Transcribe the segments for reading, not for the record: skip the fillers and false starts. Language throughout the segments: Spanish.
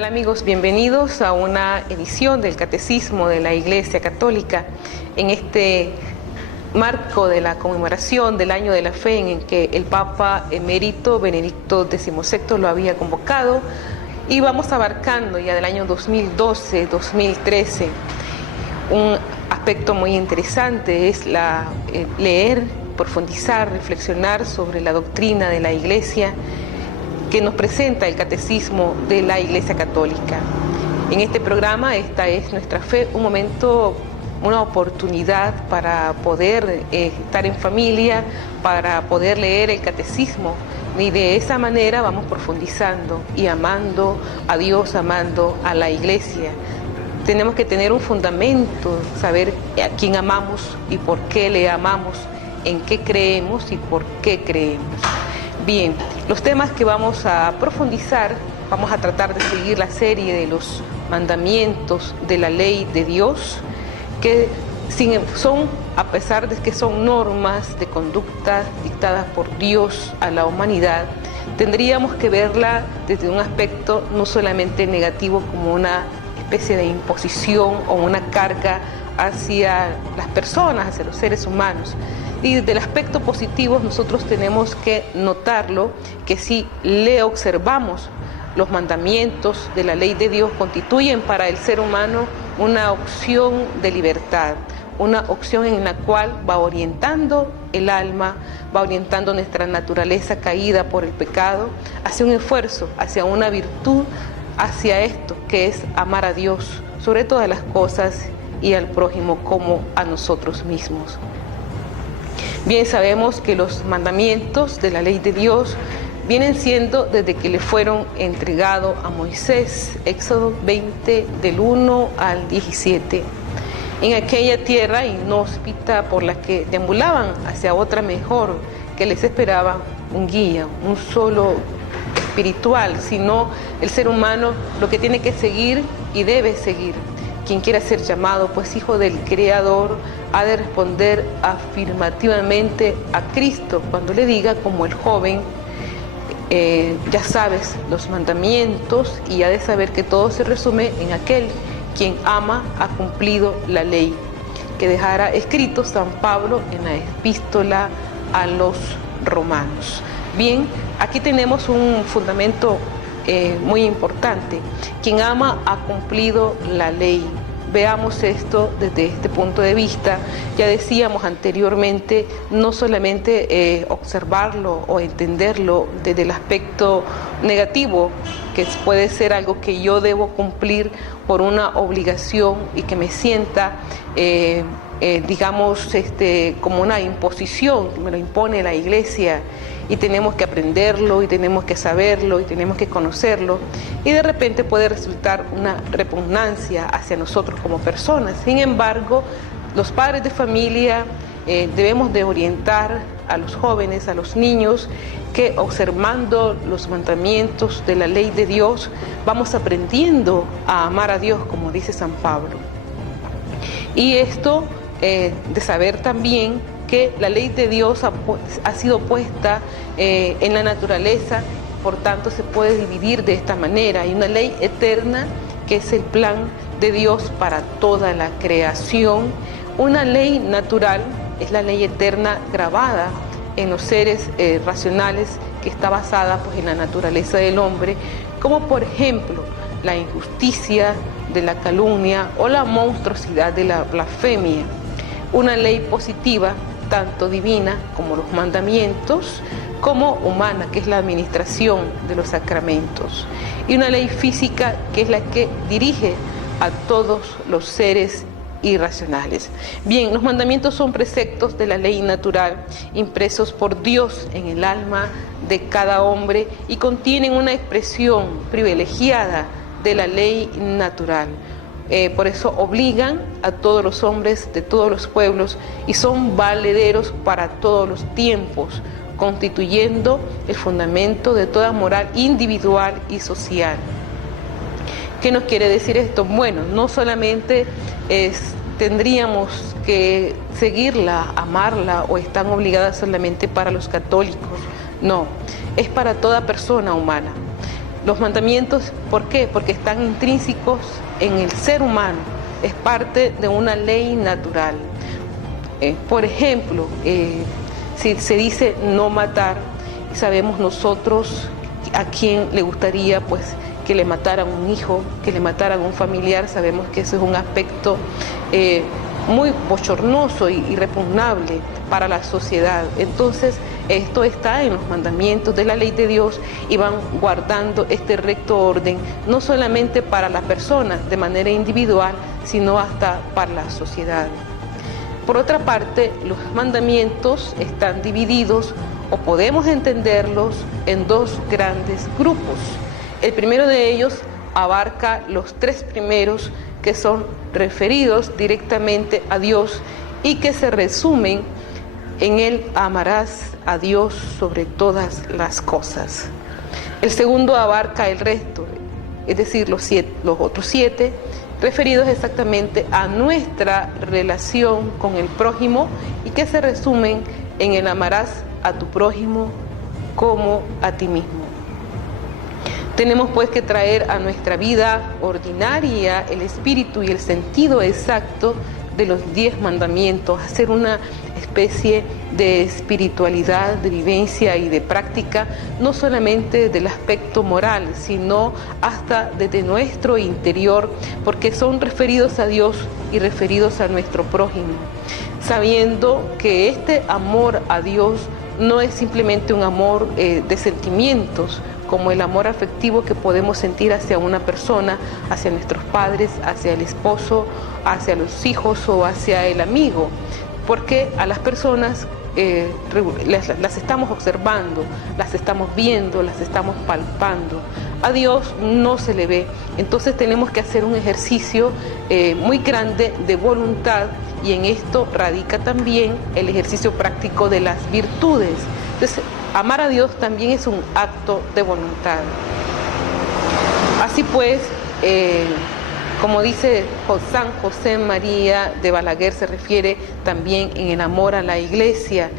tal, amigos? Bienvenidos a una edición del Catecismo de la Iglesia Católica en este marco de la conmemoración del Año de la Fe, en el que el Papa emérito Benedicto XVI lo había convocado, y vamos abarcando ya del año 2012-2013. Un aspecto muy interesante es leer, profundizar, reflexionar sobre la doctrina de la Iglesia que nos presenta el Catecismo de la Iglesia Católica. En este programa, Esta es nuestra fe, un momento, una oportunidad para poder estar en familia, para poder leer el Catecismo, y de esa manera vamos profundizando y amando a Dios, amando a la Iglesia. Tenemos que tener un fundamento, saber a quién amamos y por qué le amamos, en qué creemos y por qué creemos. Bien, los temas que vamos a profundizar, vamos a tratar de seguir la serie de los mandamientos de la ley de Dios, que son, a pesar de que son normas de conducta dictadas por Dios a la humanidad, tendríamos que verla desde un aspecto no solamente negativo, como una especie de imposición o una carga hacia las personas, hacia los seres humanos. Y desde el aspecto positivo nosotros tenemos que notarlo, que si le observamos, los mandamientos de la ley de Dios constituyen para el ser humano una opción de libertad, una opción en la cual va orientando el alma, va orientando nuestra naturaleza caída por el pecado hacia un esfuerzo, hacia una virtud, hacia esto que es amar a Dios sobre todas las cosas y al prójimo como a nosotros mismos. Bien, sabemos que los mandamientos de la ley de Dios vienen siendo desde que le fueron entregados a Moisés, Éxodo 20, del 1 al 17. En aquella tierra inhóspita por la que deambulaban hacia otra mejor, que les esperaba un guía, un solo espiritual, sino el ser humano lo que tiene que seguir y debe seguir. Quien quiera ser llamado pues hijo del Creador ha de responder afirmativamente a Cristo cuando le diga, como el joven, ya sabes los mandamientos, y ha de saber que todo se resume en aquel quien ama ha cumplido la ley, que dejará escrito San Pablo en la epístola a los romanos. Bien, aquí tenemos un fundamento muy importante. Quien ama ha cumplido la ley. Veamos esto desde este punto de vista. Ya decíamos anteriormente, no solamente observarlo o entenderlo desde el aspecto negativo, que puede ser algo que yo debo cumplir por una obligación y que me sienta, como una imposición, que me lo impone la Iglesia, y tenemos que aprenderlo, y tenemos que saberlo, y tenemos que conocerlo, y de repente puede resultar una repugnancia hacia nosotros como personas. Sin embargo, los padres de familia debemos de orientar a los jóvenes, a los niños, que observando los mandamientos de la ley de Dios, vamos aprendiendo a amar a Dios, como dice San Pablo. Y esto de saber también que la ley de Dios ha sido puesta en la naturaleza, por tanto se puede dividir de esta manera. Hay una ley eterna que es el plan de Dios para toda la creación. Una ley natural es la ley eterna grabada en los seres racionales, que está basada pues en la naturaleza del hombre, como por ejemplo la injusticia de la calumnia o la monstruosidad de la blasfemia. Una ley positiva, tanto divina como los mandamientos, como humana, que es la administración de los sacramentos. Y una ley física, que es la que dirige a todos los seres irracionales. Bien, los mandamientos son preceptos de la ley natural impresos por Dios en el alma de cada hombre y contienen una expresión privilegiada de la ley natural. Por eso obligan a todos los hombres de todos los pueblos y son valederos para todos los tiempos, constituyendo el fundamento de toda moral individual y social. ¿Qué nos quiere decir esto? Bueno, no solamente tendríamos que seguirla, amarla, o están obligadas solamente para los católicos. No, es para toda persona humana. Los mandamientos, ¿por qué? Porque están intrínsecos en el ser humano, es parte de una ley natural. Por ejemplo, si se dice no matar, sabemos nosotros a quién le gustaría pues que le mataran un hijo, que le mataran un familiar. Sabemos que eso es un aspecto muy bochornoso y repugnable para la sociedad. Entonces, esto está en los mandamientos de la ley de Dios y van guardando este recto orden, no solamente para la persona de manera individual, sino hasta para la sociedad. Por otra parte, los mandamientos están divididos o podemos entenderlos en dos grandes grupos. El primero de ellos abarca los tres primeros, que son referidos directamente a Dios y que se resumen en el amarás a Dios sobre todas las cosas. El segundo abarca el resto, es decir, los otros 7, referidos exactamente a nuestra relación con el prójimo y que se resumen en el amarás a tu prójimo como a ti mismo. Tenemos pues que traer a nuestra vida ordinaria el espíritu y el sentido exacto de los 10 mandamientos, hacer una especie de espiritualidad, de vivencia y de práctica, no solamente del aspecto moral, sino hasta desde nuestro interior, porque son referidos a Dios y referidos a nuestro prójimo, sabiendo que este amor a Dios no es simplemente un amor de sentimientos, como el amor afectivo que podemos sentir hacia una persona, hacia nuestros padres, hacia el esposo, hacia los hijos o hacia el amigo, porque a las personas las estamos observando, las estamos viendo, las estamos palpando. A Dios no se le ve, entonces tenemos que hacer un ejercicio muy grande de voluntad, y en esto radica también el ejercicio práctico de las virtudes. Entonces, amar a Dios también es un acto de voluntad. Así pues, como dice San José María de Balaguer, se refiere también en el amor a la Iglesia,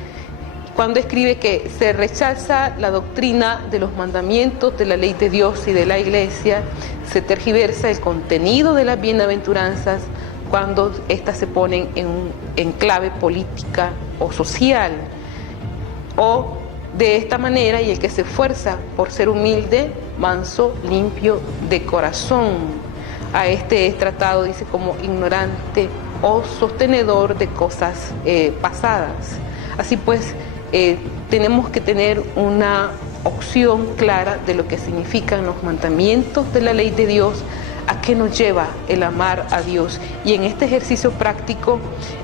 cuando escribe que se rechaza la doctrina de los mandamientos de la ley de Dios y de la Iglesia, se tergiversa el contenido de las bienaventuranzas cuando éstas se ponen en clave política o social. O de esta manera, y el que se esfuerza por ser humilde, manso, limpio de corazón. A este es tratado, dice, como ignorante o sostenedor de cosas pasadas. Así pues, tenemos que tener una opción clara de lo que significan los mandamientos de la ley de Dios, a qué nos lleva el amar a Dios. Y en este ejercicio práctico,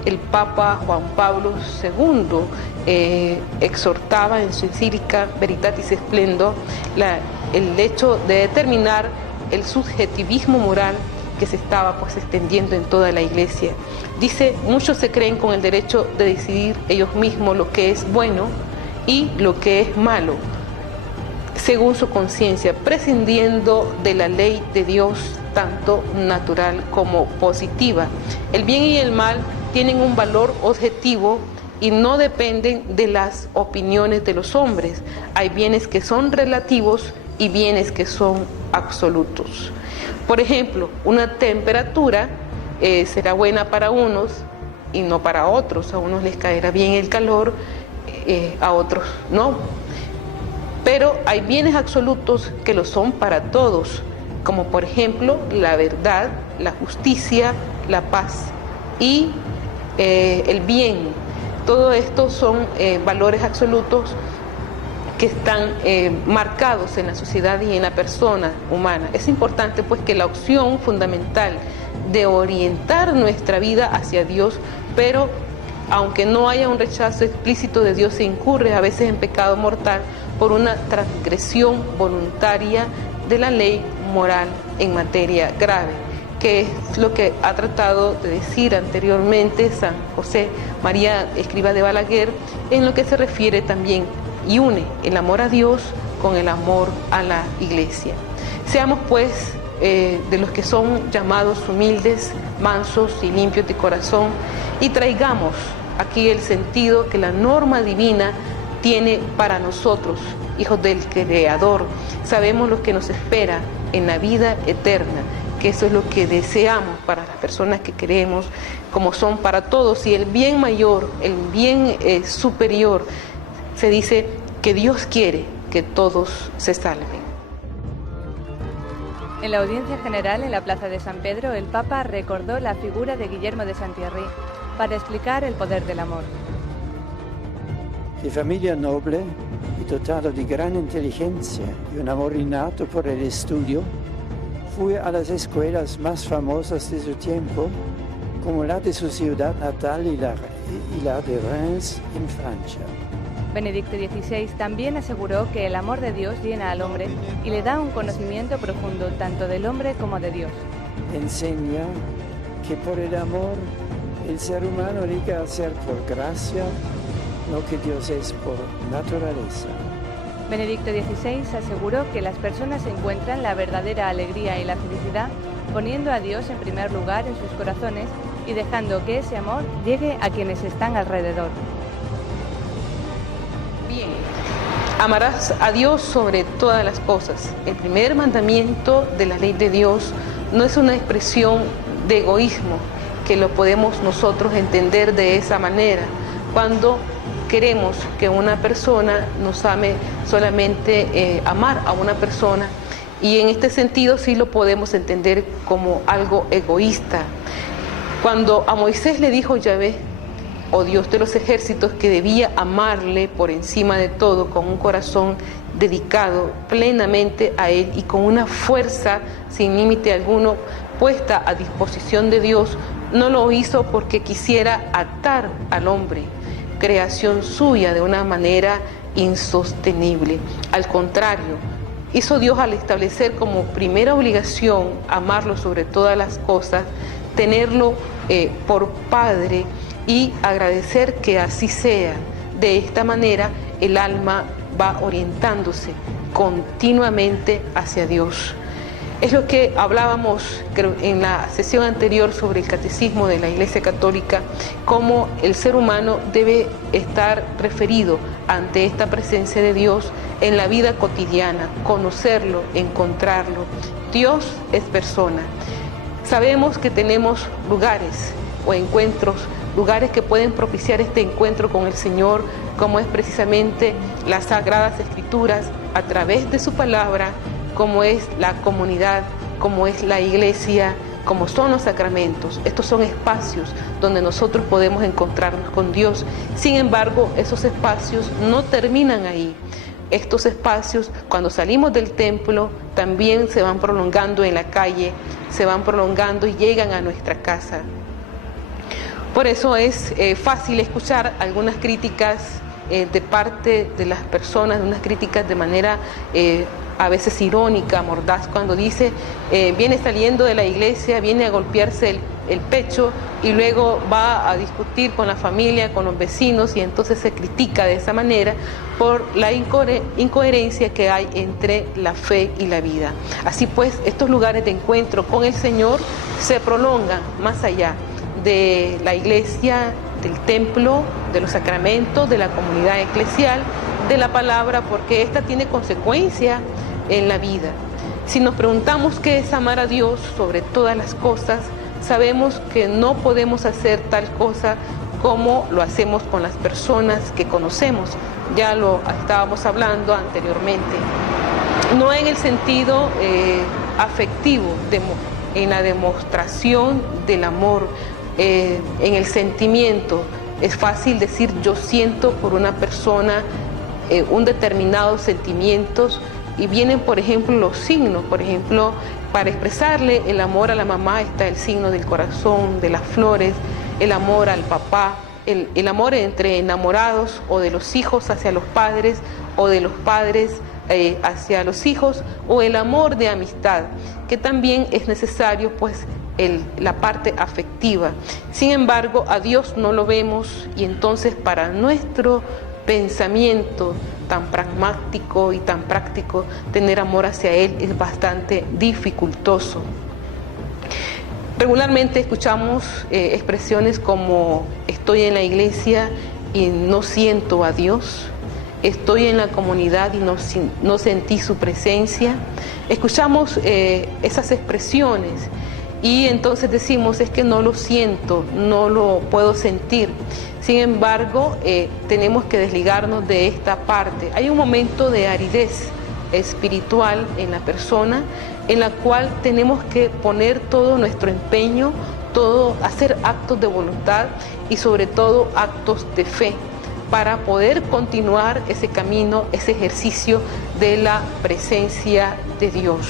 el Papa Juan Pablo II exhortaba en su encíclica Veritatis Splendor el hecho de determinar el subjetivismo moral que se estaba pues extendiendo en toda la Iglesia. Dice, muchos se creen con el derecho de decidir ellos mismos lo que es bueno y lo que es malo, según su conciencia, prescindiendo de la ley de Dios, tanto natural como positiva. El bien y el mal tienen un valor objetivo y no dependen de las opiniones de los hombres. Hay bienes que son relativos y bienes que son absolutos. Por ejemplo, una temperatura será buena para unos y no para otros. A unos les caerá bien el calor, a otros no. Pero hay bienes absolutos que lo son para todos, como por ejemplo la verdad, la justicia, la paz y el bien. Todo esto son valores absolutos que están marcados en la sociedad y en la persona humana. Es importante pues que la opción fundamental de orientar nuestra vida hacia Dios, pero aunque no haya un rechazo explícito de Dios, se incurre a veces en pecado mortal por una transgresión voluntaria de la ley moral en materia grave, que es lo que ha tratado de decir anteriormente San José María Escrivá de Balaguer, en lo que se refiere también y une el amor a Dios con el amor a la Iglesia. Seamos pues de los que son llamados humildes, mansos y limpios de corazón, y traigamos aquí el sentido que la norma divina tiene para nosotros, hijos del Creador. Sabemos lo que nos espera en la vida eterna, que eso es lo que deseamos para las personas que queremos, como son para todos. Y el bien mayor, el bien superior, se dice que Dios quiere que todos se salven. En la audiencia general en la Plaza de San Pedro, el Papa recordó la figura de Guillermo de Saint-Thierry para explicar el poder del amor. De familia noble y dotado de gran inteligencia y un amor innato por el estudio, fue a las escuelas más famosas de su tiempo, como la de su ciudad natal y la de Reims en Francia. Benedicto XVI también aseguró que el amor de Dios llena al hombre y le da un conocimiento profundo tanto del hombre como de Dios. Enseña que por el amor el ser humano llega a ser por gracia lo que Dios es por naturaleza. Benedicto XVI aseguró que las personas encuentran la verdadera alegría y la felicidad poniendo a Dios en primer lugar en sus corazones y dejando que ese amor llegue a quienes están alrededor. Bien, amarás a Dios sobre todas las cosas. El primer mandamiento de la ley de Dios no es una expresión de egoísmo, que lo podemos nosotros entender de esa manera, cuando queremos que una persona nos ame, solamente amar a una persona, y en este sentido sí lo podemos entender como algo egoísta. Cuando a Moisés le dijo Yahvé, o Dios de los ejércitos, que debía amarle por encima de todo, con un corazón dedicado plenamente a él y con una fuerza sin límite alguno puesta a disposición de Dios, no lo hizo porque quisiera atar al hombre, creación suya, de una manera insostenible. Al contrario, hizo Dios al establecer como primera obligación amarlo sobre todas las cosas, tenerlo por Padre y agradecer que así sea. De esta manera el alma va orientándose continuamente hacia Dios. Es lo que hablábamos en la sesión anterior sobre el catecismo de la Iglesia Católica, cómo el ser humano debe estar referido ante esta presencia de Dios en la vida cotidiana, conocerlo, encontrarlo. Dios es persona. Sabemos que tenemos lugares o encuentros, lugares que pueden propiciar este encuentro con el Señor, como es precisamente las Sagradas Escrituras, a través de su palabra, como es la comunidad, como es la iglesia, como son los sacramentos. Estos son espacios donde nosotros podemos encontrarnos con Dios. Sin embargo, esos espacios no terminan ahí. Estos espacios, cuando salimos del templo, también se van prolongando en la calle, se van prolongando y llegan a nuestra casa. Por eso es fácil escuchar algunas críticas de parte de las personas, unas críticas de manera a veces irónica, mordaz, cuando dice, viene saliendo de la iglesia, viene a golpearse el pecho y luego va a discutir con la familia, con los vecinos, y entonces se critica de esa manera por la incoherencia que hay entre la fe y la vida. Así pues, estos lugares de encuentro con el Señor se prolongan más allá de la iglesia, del templo, de los sacramentos, de la comunidad eclesial, de la palabra, porque esta tiene consecuencia en la vida. Si nos preguntamos qué es amar a Dios sobre todas las cosas, sabemos que no podemos hacer tal cosa como lo hacemos con las personas que conocemos. Ya lo estábamos hablando anteriormente. No en el sentido afectivo, en la demostración del amor, en el sentimiento. Es fácil decir yo siento por una persona un determinado sentimientos, y vienen, por ejemplo, los signos. Por ejemplo, para expresarle el amor a la mamá está el signo del corazón, de las flores, el amor al papá, el amor entre enamorados, o de los hijos hacia los padres, o de los padres hacia los hijos, o el amor de amistad, que también es necesario, pues, la parte afectiva. Sin embargo, a Dios no lo vemos, y entonces para nuestro pensamiento tan pragmático y tan práctico, tener amor hacia Él es bastante dificultoso. Regularmente escuchamos expresiones como estoy en la iglesia y no siento a Dios, estoy en la comunidad y no sentí su presencia. Escuchamos esas expresiones y entonces decimos, es que no lo siento, no lo puedo sentir. Sin embargo, tenemos que desligarnos de esta parte. Hay un momento de aridez espiritual en la persona, en la cual tenemos que poner todo nuestro empeño, hacer actos de voluntad y sobre todo actos de fe para poder continuar ese camino, ese ejercicio de la presencia de Dios.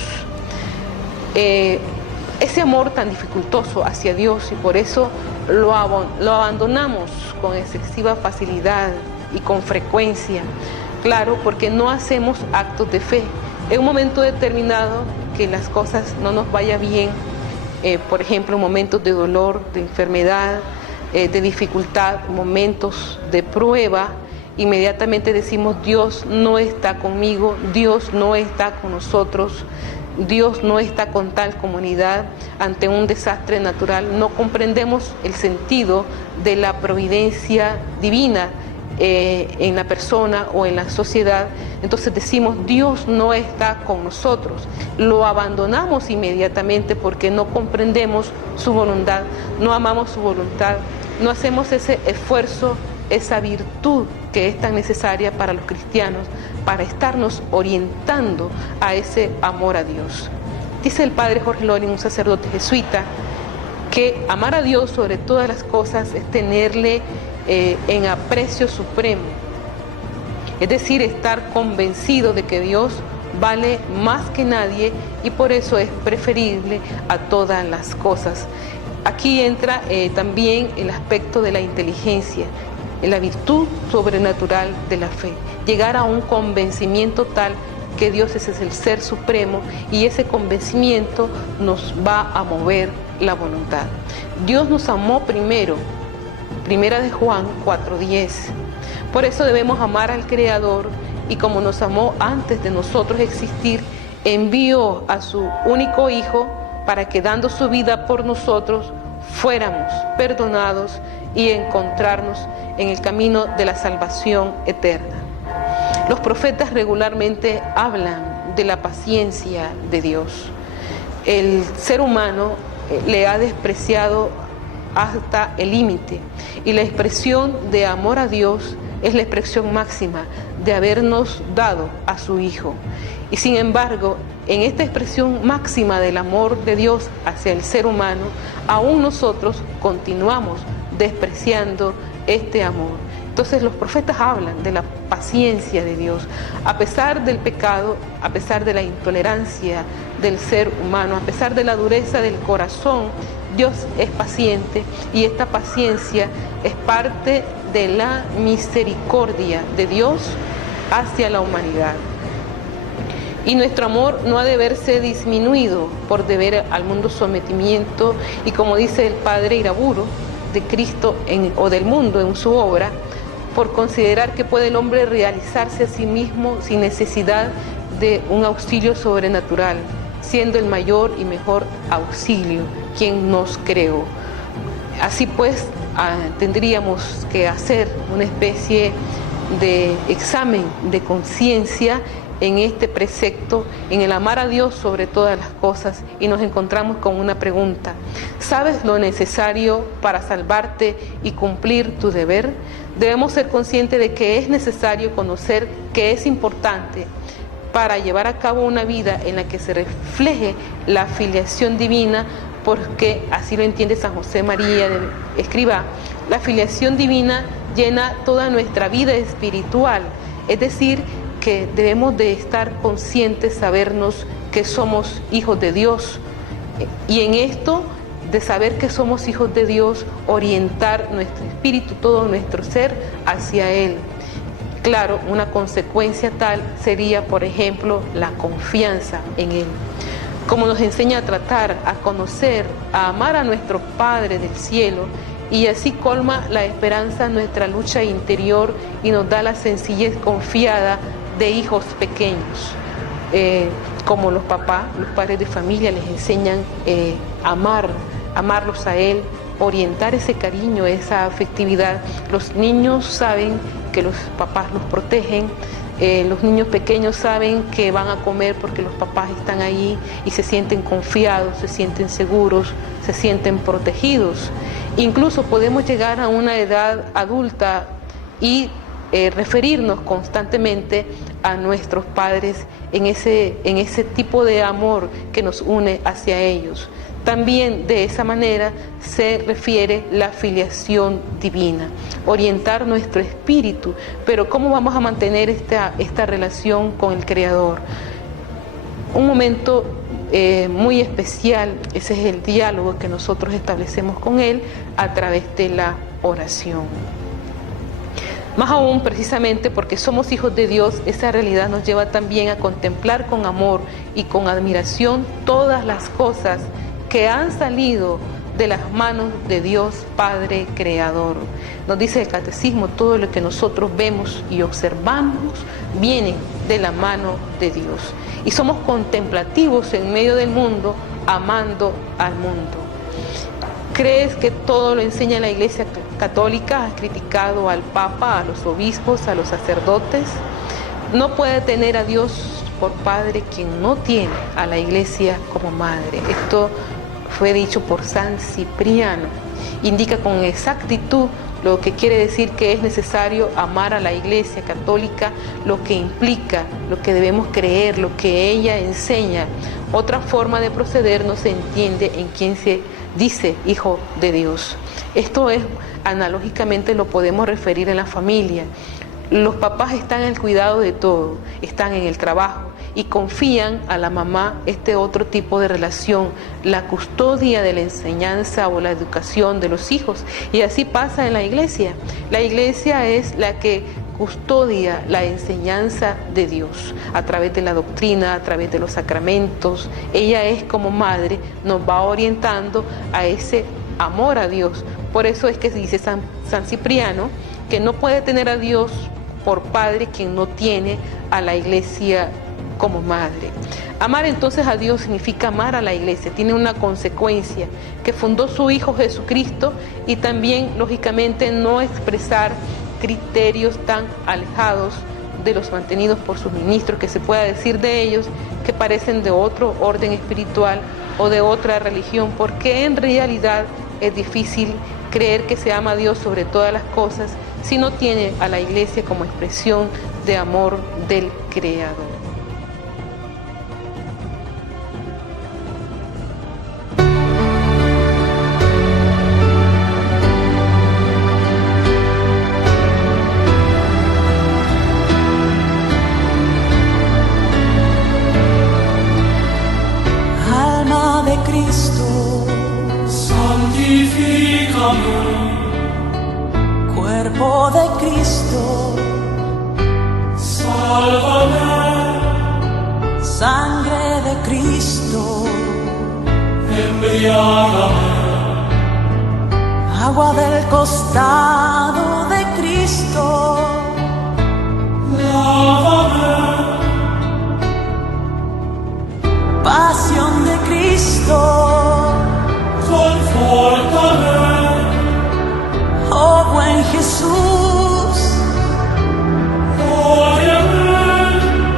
Ese amor tan dificultoso hacia Dios, y por eso lo abandonamos con excesiva facilidad y con frecuencia. Claro, porque no hacemos actos de fe. En un momento determinado que las cosas no nos vayan bien, por ejemplo, momentos de dolor, de enfermedad, de dificultad, momentos de prueba, inmediatamente decimos, Dios no está conmigo, Dios no está con nosotros, Dios no está con tal comunidad. Ante un desastre natural no comprendemos el sentido de la providencia divina en la persona o en la sociedad. Entonces decimos, Dios no está con nosotros. Lo abandonamos inmediatamente porque no comprendemos su voluntad, no amamos su voluntad, no hacemos ese esfuerzo, esa virtud que es tan necesaria para los cristianos, para estarnos orientando a ese amor a Dios. Dice el padre Jorge Loring, un sacerdote jesuita, que amar a Dios sobre todas las cosas es tenerle en aprecio supremo, es decir, estar convencido de que Dios vale más que nadie y por eso es preferible a todas las cosas. Aquí entra también el aspecto de la inteligencia, la virtud sobrenatural de la fe, llegar a un convencimiento tal que Dios es el ser supremo y ese convencimiento nos va a mover la voluntad. Dios nos amó primero, Primera de Juan 4:10. Por eso debemos amar al Creador y como nos amó antes de nosotros existir, envió a su único Hijo para que dando su vida por nosotros fuéramos perdonados y encontrarnos en el camino de la salvación eterna. Los profetas regularmente hablan de la paciencia de Dios. El ser humano le ha despreciado hasta el límite y la expresión de amor a Dios es la expresión máxima de habernos dado a su Hijo. Y sin embargo, en esta expresión máxima del amor de Dios hacia el ser humano, aún nosotros continuamos despreciando este amor. Entonces los profetas hablan de la paciencia de Dios. A pesar del pecado, a pesar de la intolerancia del ser humano, a pesar de la dureza del corazón, Dios es paciente y esta paciencia es parte de la misericordia de Dios hacia la humanidad. Y nuestro amor no ha de verse disminuido por deber al mundo sometimiento y como dice el padre Iraburu, de Cristo o del mundo en su obra, por considerar que puede el hombre realizarse a sí mismo sin necesidad de un auxilio sobrenatural, siendo el mayor y mejor auxilio quien nos creó. Así pues, tendríamos que hacer una especie de examen de conciencia en este precepto, en el amar a Dios sobre todas las cosas, y nos encontramos con una pregunta: ¿sabes lo necesario para salvarte y cumplir tu deber? Debemos ser conscientes de que es necesario conocer que es importante para llevar a cabo una vida en la que se refleje la filiación divina, porque así lo entiende San José María de Escribá. La filiación divina llena toda nuestra vida espiritual, es decir, que debemos de estar conscientes, sabernos que somos hijos de Dios, y en esto de saber que somos hijos de Dios, orientar nuestro espíritu, todo nuestro ser hacia Él. Claro, una consecuencia tal sería, por ejemplo, la confianza en Él. Como nos enseña a tratar, a conocer, a amar a nuestro Padre del cielo, y así colma la esperanza nuestra lucha interior y nos da la sencillez confiada de hijos pequeños. Como los papás, los padres de familia les enseñan a amarlos a Él, orientar ese cariño, esa afectividad. Los niños saben que los papás los protegen. Los niños pequeños saben que van a comer porque los papás están ahí y se sienten confiados, se sienten seguros, se sienten protegidos. Incluso podemos llegar a una edad adulta y referirnos constantemente a nuestros padres en ese tipo de amor que nos une hacia ellos. También de esa manera se refiere la filiación divina, orientar nuestro espíritu. Pero ¿cómo vamos a mantener esta relación con el Creador? Un momento muy especial, ese es el diálogo que nosotros establecemos con Él a través de la oración. Más aún, precisamente porque somos hijos de Dios, esa realidad nos lleva también a contemplar con amor y con admiración todas las cosas que han salido de las manos de Dios Padre Creador. Nos dice el Catecismo, todo lo que nosotros vemos y observamos viene de la mano de Dios. Y somos contemplativos en medio del mundo, amando al mundo. ¿Crees que todo lo enseña la Iglesia Católica? ¿Has criticado al Papa, a los obispos, a los sacerdotes? No puede tener a Dios por Padre quien no tiene a la Iglesia como Madre. Esto fue dicho por San Cipriano. Indica con exactitud lo que quiere decir que es necesario amar a la Iglesia Católica, lo que implica, lo que debemos creer, lo que ella enseña. Otra forma de proceder no se entiende en quien se dice hijo de Dios. Esto es, analógicamente lo podemos referir en la familia. Los papás están en el cuidado de todo, están en el trabajo y confían a la mamá este otro tipo de relación, la custodia de la enseñanza o la educación de los hijos. Y así pasa en la iglesia. La iglesia es la que custodia la enseñanza de Dios a través de la doctrina, a través de los sacramentos. Ella es como madre, nos va orientando a ese amor a Dios. Por eso es que dice San Cipriano que no puede tener a Dios por padre quien no tiene a la iglesia como madre. Amar entonces a Dios significa amar a la iglesia, tiene una consecuencia que fundó su Hijo Jesucristo, y también lógicamente no expresar criterios tan alejados de los mantenidos por sus ministros, que se pueda decir de ellos que parecen de otro orden espiritual o de otra religión, porque en realidad es difícil creer que se ama a Dios sobre todas las cosas si no tiene a la iglesia como expresión de amor del Creador. Alma de Cristo, santifícame. Cuerpo de Cristo, sálvame. Sangre de Cristo, embriágame. Agua del costado de Cristo, lávame. Pasión de Cristo, confórtame. Oh buen Jesús, óyeme.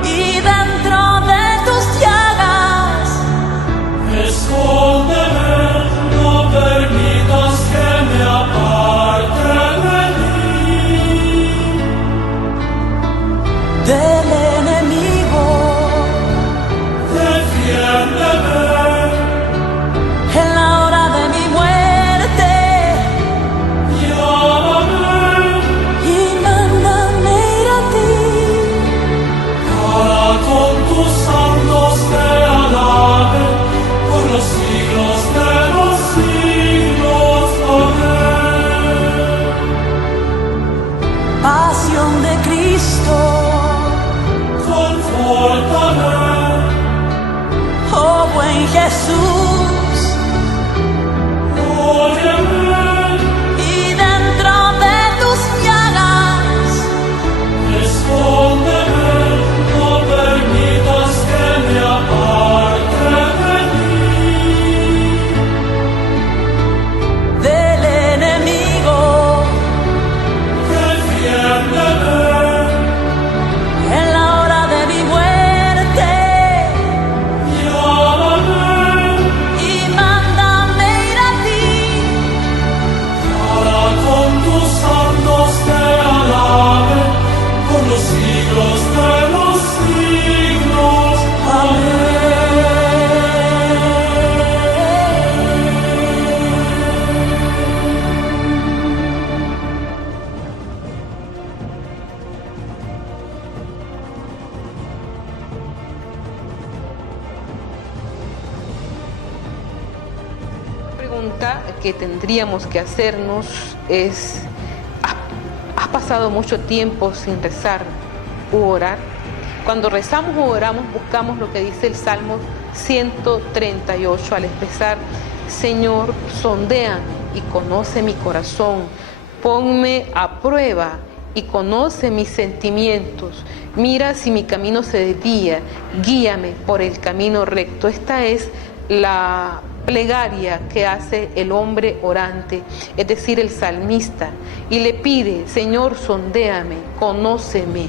Y dentro de tus llagas, escóndeme. No permitas que me aparte de ti, del enemigo. Defiéndeme, pregunta que tendríamos que hacernos es: ¿has pasado mucho tiempo sin rezar u orar? Cuando rezamos o oramos, buscamos lo que dice el Salmo 138 al expresar: Señor, sondéame y conoce mi corazón, ponme a prueba y conoce mis sentimientos, mira si mi camino se desvía, guíame por el camino recto. Esta es la plegaria que hace el hombre orante, es decir, el salmista, y le pide: Señor, sondéame, conóceme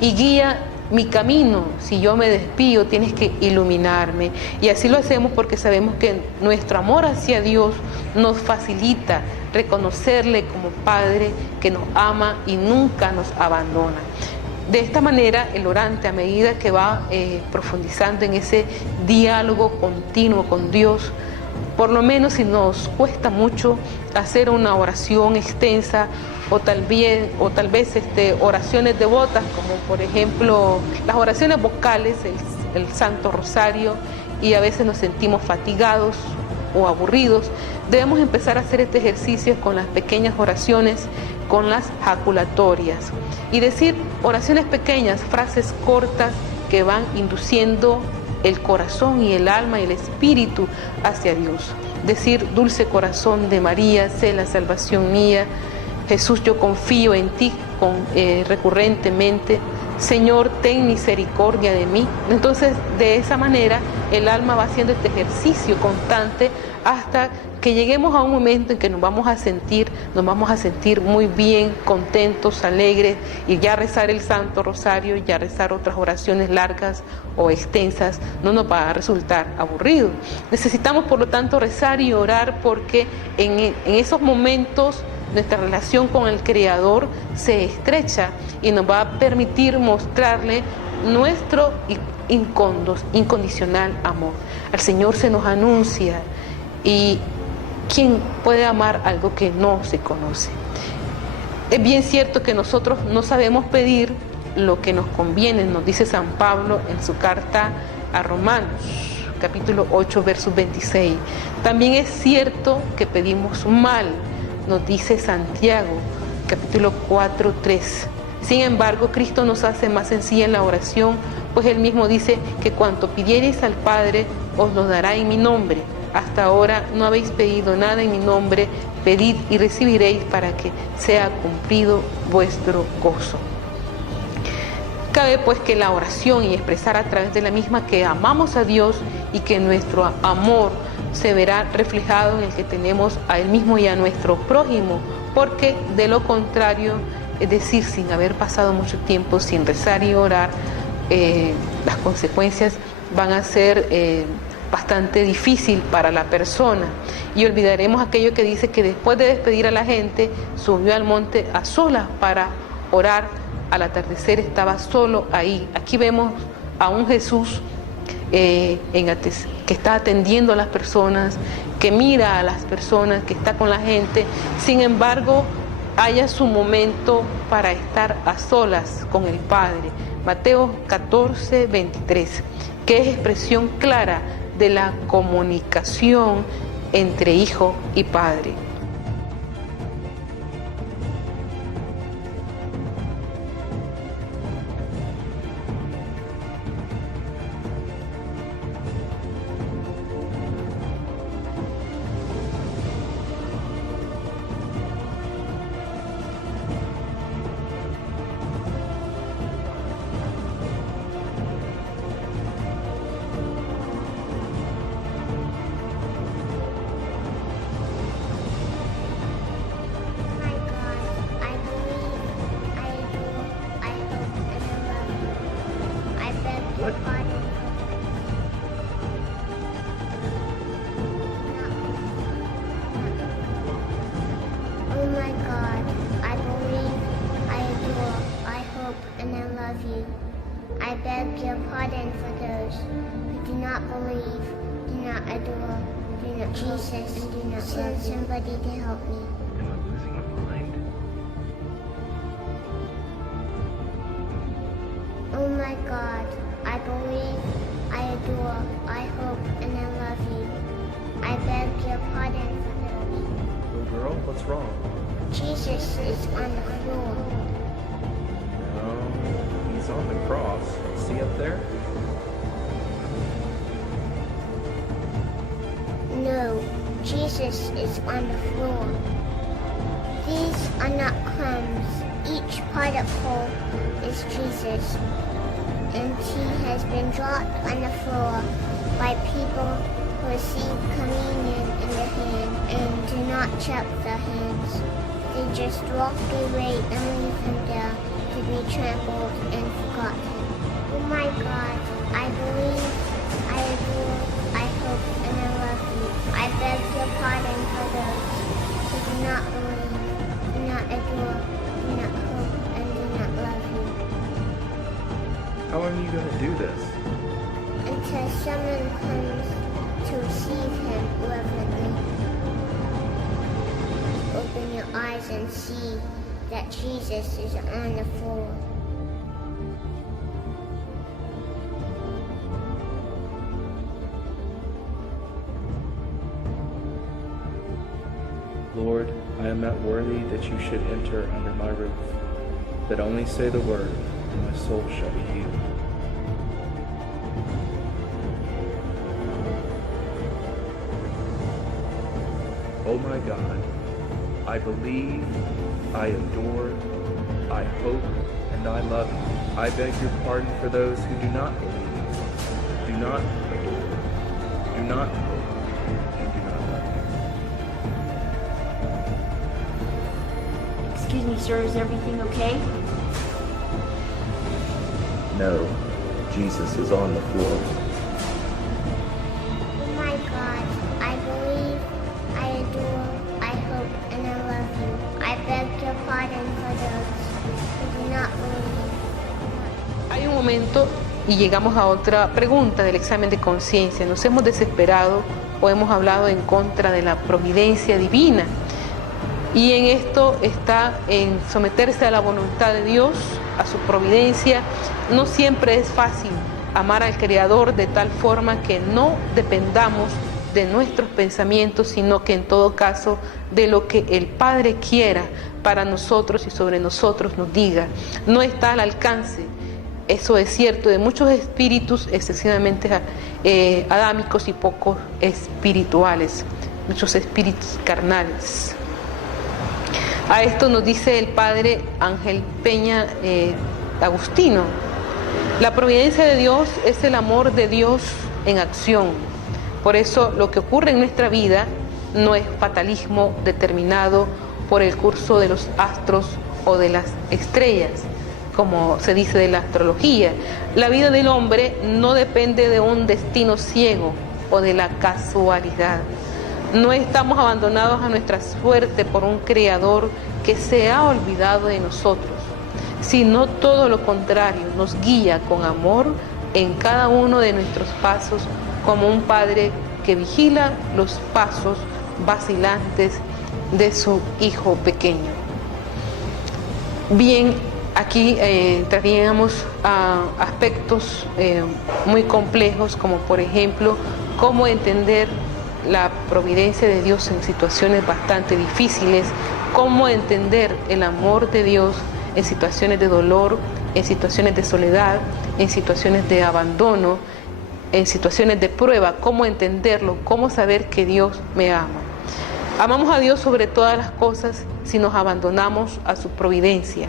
y guía mi camino. Si yo me desvío, tienes que iluminarme. Y así lo hacemos porque sabemos que nuestro amor hacia Dios nos facilita reconocerle como Padre que nos ama y nunca nos abandona. De esta manera, el orante, a medida que va profundizando en ese diálogo continuo con Dios, por lo menos si nos cuesta mucho hacer una oración extensa o tal vez oraciones devotas, como por ejemplo las oraciones vocales, el Santo Rosario, y a veces nos sentimos fatigados o aburridos, debemos empezar a hacer este ejercicio con las pequeñas oraciones, con las jaculatorias, y decir oraciones pequeñas, frases cortas que van induciendo el corazón y el alma y el espíritu hacia Dios. Decir: dulce corazón de María, sé la salvación mía. Jesús, yo confío en ti recurrentemente. Señor, ten misericordia de mí. Entonces, de esa manera, el alma va haciendo este ejercicio constante hasta que lleguemos a un momento en que nos vamos a sentir muy bien, contentos, alegres, y ya rezar el Santo Rosario, ya rezar otras oraciones largas o extensas no nos va a resultar aburrido. Necesitamos, por lo tanto, rezar y orar, porque en esos momentos nuestra relación con el Creador se estrecha y nos va a permitir mostrarle nuestro incondicional amor. Al Señor se nos anuncia, y ¿quién puede amar algo que no se conoce? Es bien cierto que nosotros no sabemos pedir lo que nos conviene, nos dice San Pablo en su carta a Romanos, capítulo 8, versos 26. También es cierto que pedimos mal, nos dice Santiago, capítulo 4, 3. Sin embargo, Cristo nos hace más sencilla en la oración, pues Él mismo dice que cuanto pidiereis al Padre, os lo dará en mi nombre. Hasta ahora no habéis pedido nada en mi nombre, pedid y recibiréis para que sea cumplido vuestro gozo. Cabe pues que la oración y expresar a través de la misma que amamos a Dios y que nuestro amor se verá reflejado en el que tenemos a Él mismo y a nuestro prójimo, porque de lo contrario, es decir, sin haber pasado mucho tiempo sin rezar y orar, las consecuencias van a ser bastante difícil para la persona, y olvidaremos aquello que dice que después de despedir a la gente subió al monte a solas para orar. Al atardecer estaba solo ahí. Aquí vemos a un Jesús que está atendiendo a las personas, que mira a las personas, que está con la gente. Sin embargo, haya su momento para estar a solas con el Padre. Mateo 14, 23, que es expresión clara de la comunicación entre hijo y padre. Oh my God, I believe, I adore, I hope, and I love you. I beg your pardon for those who do not believe, do not adore, do not Jesus, and do not send somebody to help me. Am I losing my mind? Oh my God, I believe, I adore, I hope, and I love you. I beg your pardon for What's wrong? Jesus is on the floor. No, he's on the cross. See up there? No, Jesus is on the floor. These are not crumbs. Each particle is Jesus. And he has been dropped on the floor by people who receive communion in their hand and do not check their hands. They just walk away and leave him there to be trampled and forgotten. Oh my God, I believe, I adore, I hope, and I love you. I beg your pardon for those who do not believe, do not adore, do not hope, and do not love you. How long are you going to do this? Until someone comes to receive him reverently. Open your eyes and see that Jesus is on the floor. Lord, I am not worthy that you should enter under my roof, but only say the word, and my soul shall be healed. Oh my God, I believe, I adore, I hope, and I love you. I beg your pardon for those who do not believe, do not adore, do not hope, and do not love you. Excuse me, sir, is everything okay? No, Jesus is on the floor. Oh my God, I believe, I adore, I hope, and I love you. I beg your pardon for those who do not believe. Hay un momento y llegamos a otra pregunta del examen de conciencia. ¿Nos hemos desesperado o hemos hablado en contra de la providencia divina? Y en esto está en someterse a la voluntad de Dios, a su providencia. No siempre es fácil amar al Creador de tal forma que no dependamos de nuestros pensamientos, sino que en todo caso de lo que el Padre quiera para nosotros y sobre nosotros nos diga. No está al alcance, eso es cierto, de muchos espíritus excesivamente adámicos y poco espirituales, muchos espíritus carnales. A esto nos dice el Padre Ángel Peña Agustino: la providencia de Dios es el amor de Dios en acción. Por eso lo que ocurre en nuestra vida no es fatalismo determinado por el curso de los astros o de las estrellas, como se dice de la astrología. La vida del hombre no depende de un destino ciego o de la casualidad. No estamos abandonados a nuestra suerte por un Creador que se ha olvidado de nosotros, sino todo lo contrario, nos guía con amor en cada uno de nuestros pasos, como un padre que vigila los pasos vacilantes de su hijo pequeño. Bien, aquí traíamos aspectos muy complejos, como por ejemplo cómo entender la providencia de Dios en situaciones bastante difíciles, cómo entender el amor de Dios en situaciones de dolor, en situaciones de soledad, en situaciones de abandono, en situaciones de prueba, cómo entenderlo, cómo saber que Dios me ama. Amamos a Dios sobre todas las cosas si nos abandonamos a su providencia.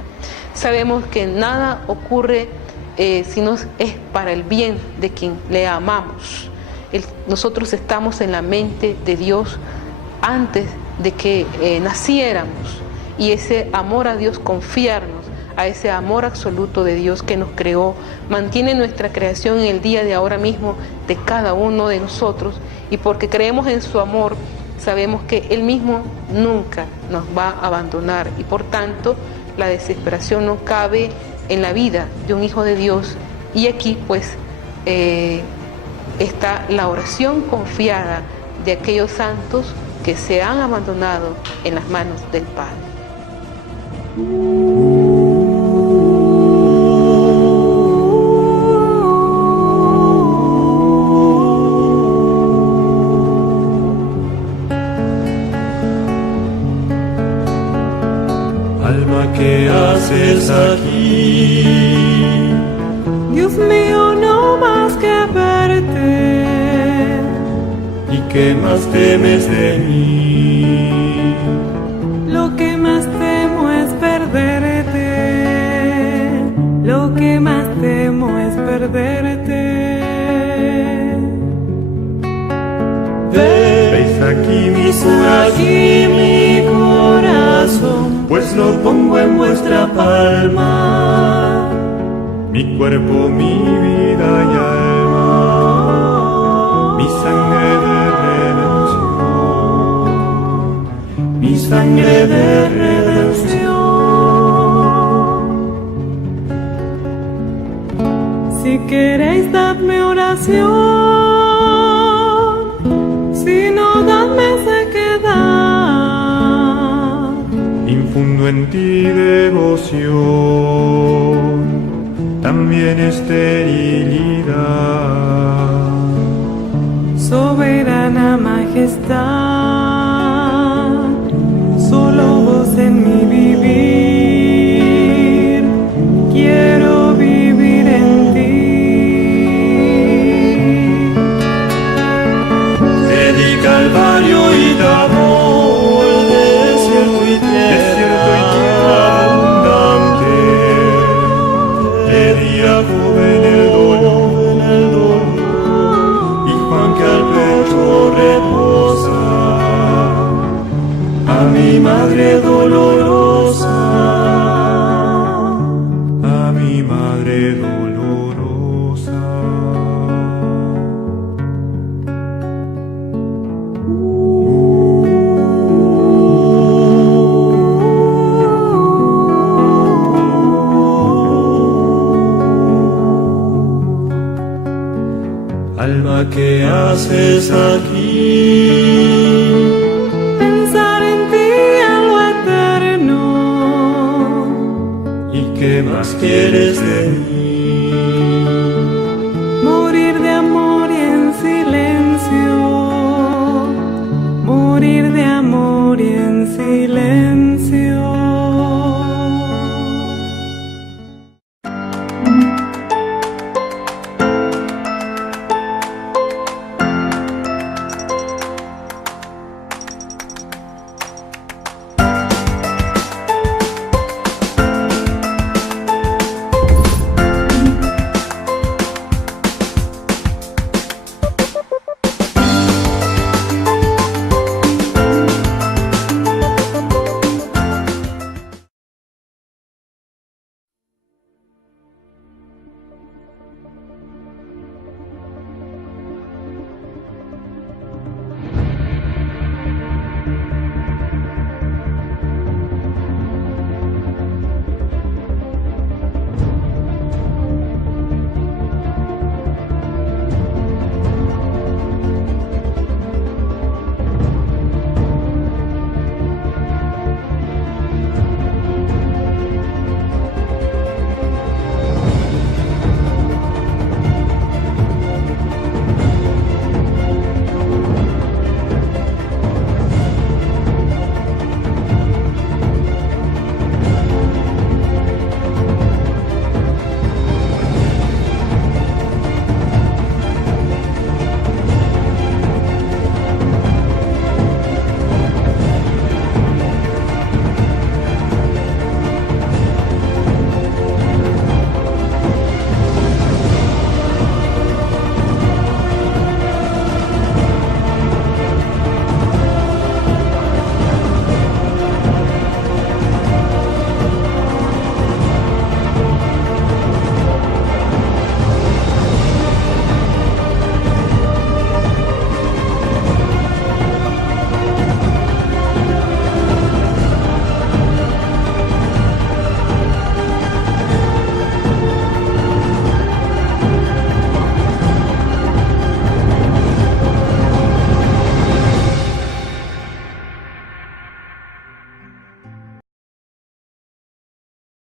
Sabemos que nada ocurre si no es para el bien de quien le amamos. Nosotros estamos en la mente de Dios antes de que naciéramos, y ese amor a Dios, confiarnos a ese amor absoluto de Dios que nos creó, mantiene nuestra creación en el día de ahora mismo de cada uno de nosotros, y porque creemos en su amor, sabemos que Él mismo nunca nos va a abandonar, y por tanto la desesperación no cabe en la vida de un hijo de Dios. Y aquí pues está la oración confiada de aquellos santos que se han abandonado en las manos del Padre. Alma, ¿qué haces aquí? Dios mío, no más que verte. ¿Y qué más temes de mí? Lo que más temo es perderte. Lo que más temo es perderte. ¿Veis aquí mi corazón? Pues lo pongo en vuestra palma, mi cuerpo, mi vida y alma, mi sangre de redención, mi sangre de redención. Si queréis, dadme oración, si no, dadme sequedad. Infundo en ti devoción, también esterilidad. Soberana majestad, solo vos en mi vivir, quiero vivir en ti. Di Calvario y Tabor, desierto y tierra abundante, le di a joven el dolor, y Juan que al pecho reposa, a mi madre dolorosa, a mi madre dolorosa. Alma, ¿qué haces aquí?